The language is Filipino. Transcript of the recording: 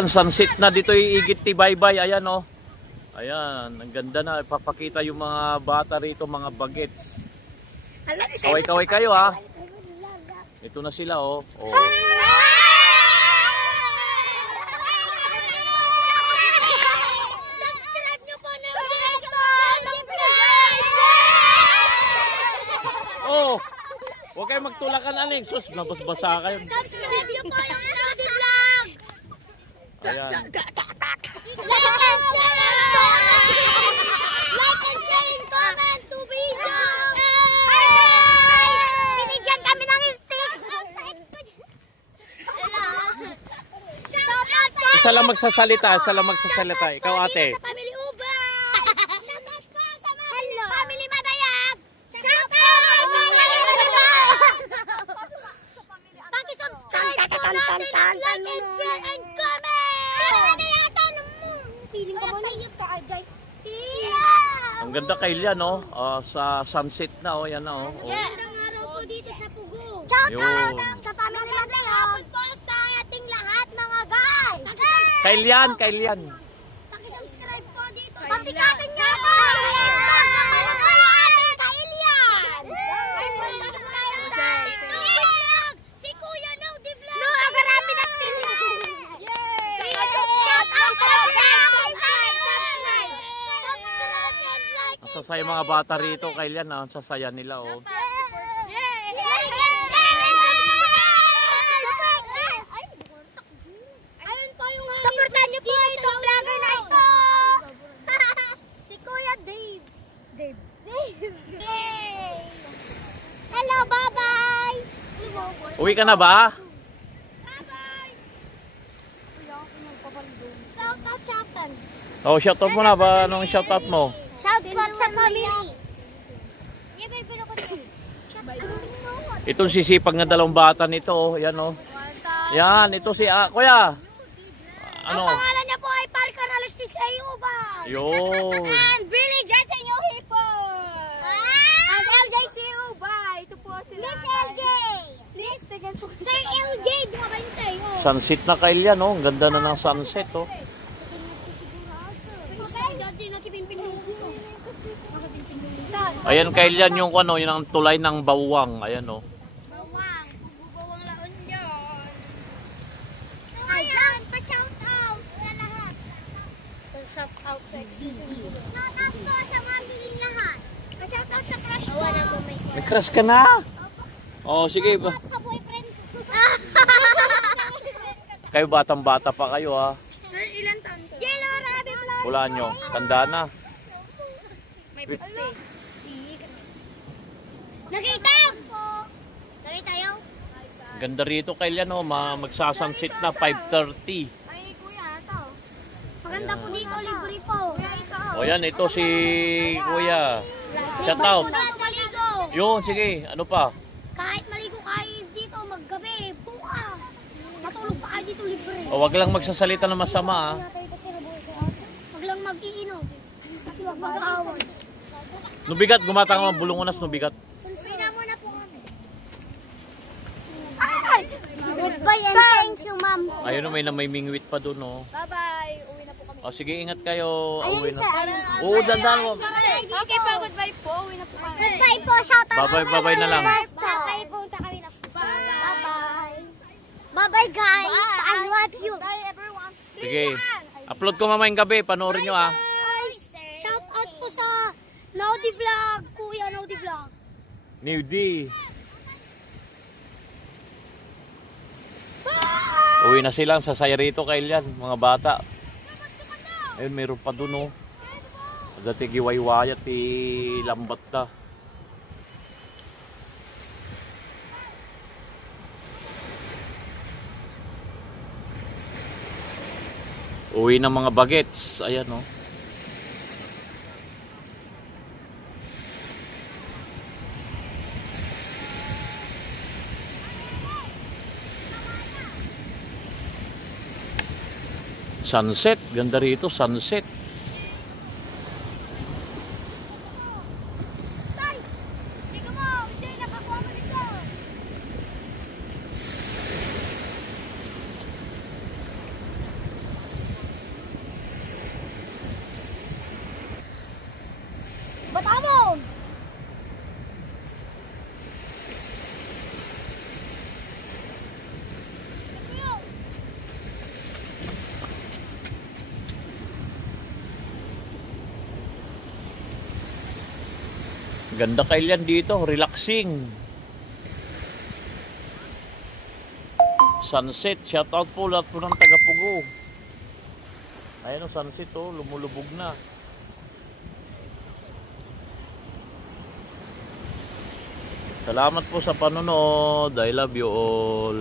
Ayan, sunset na dito iigit ti Baybay. Ayan oh. Ayan, ang ganda na. Ipapakita yung mga bata rito, mga bagets. Kaway-kaway kayo ha. Ito na sila oh. Oh. Subscribe nyo po na Oh, huwag kayo magtulakan aling. Sus, nabasbasa kayo. Subscribe nyo po yung Lodi Vlog. Ayan. Like and share and comment. Like and share and comment to video. Binigyan kami ng stick. Isa lang magsasalita, isa lang magsasalita. Ikaw ate. Sa Family Ubay. Shoutout po sa mga Family Madayag. Shoutout! Paki-subscribe po natin, like and share and comment. Piling ka mo ka, Ajay. Ang ganda kay Lian no. Sa sunset na oh, yan na oh. Magandang araw po dito sa Pugo. Yun. Sa Family Madayag. Po sa ating lahat mga guys. Kay Lian, kay Lian. Paki-subscribe po dito. Papikatin niyo po. Si Kuya Lodi Vlog. No, agarami ng Ang sasaya mga bata rito kay Lian, ang sasaya nila oh. Supportan niyo po itong vlogger na ito. Si Kuya Dave. Hello, bye-bye. Uwi ka na ba? Bye-bye. Shoutout, shoutout. Oh, shoutout mo na ba? Anong shoutout mo? Shoutout sa family. Itong sisipag na dalawang bata nito oh. Yan oh. Yan, ito si Kuya. Ano? Ang pangalan niya po ay Parker Alexis Ayuba. Yun. And Billy Jason Yohipo. And LJ Ayuba. Ito po sila. Miss LJ. Please, tignan po. Sir LJ, dumabantay. Sunset na kay Lian oh. Ang ganda na ng sunset oh. Ayan kay Lian yung ano, yun ang tulay ng bawang. Ayan oh. Bawang. Bubawang laon yun. So ayan, pa-shout out sa lahat. Pa-shout out sa XTV. Shout out po sa mga piling lahat. Pa-shout out sa crush ko. May crush ka na? Oh, sige ba. Sa boyfriend ko. Kayo batang-bata pa kayo ha. Sir, ilan taon? Yellow Rabbit Vlog. Wala nyo. Tanda na. May birthday. Nakita po. Nakita yun? Ganda rito kay Lian oh. Magsasunset na 5:30. Ay, kuya, ito. Maganda po dito, libre po. O yan, ito si Kuya. Shout out. Maligo. Yun, sige. Ano pa? Kahit maligo kayo dito maggabi, bukas. Matulog pa kayo dito libre. O wag lang magsasalita na masama ha. Wag lang mag-iinom. Wag mag-aaway. Nubigat, gumatang mga bulungunas, nubigat. Konsina muna po kami. Goodbye and thank you, ma'am. Ayun na may mingwit pa doon oh. Bye-bye. Uwi na po kami. O sige, ingat kayo. Uwi na. Ayun Oo, dandan mo. Okay po, goodbye po. Uwi na po kami. Goodbye po, shout out. Bye-bye na lang. Bye-bye. Punta kami na po. Bye-bye. Bye-bye guys. I love you. Bye everyone. Sige. Upload ko mamayang gabi. Panoorin nyo ah. Shout out po sa Lodi Vlog. Kuya Lodi Vlog. New D. Uwi na silang sasaya rito kay Lian, mga bata. Ayun, mayroon pa dun oh. Dati giwaywayat lambat na. Uwi ng mga bagets. Ayan oh. Sunset, ganda rito, sunset. Batamon! Ganda kailan dito, relaxing. Sunset, shout out po lahat po ng taga-Pugo. Ayan o, sunset o, lumulubog na. Salamat po sa panonood. I love you all.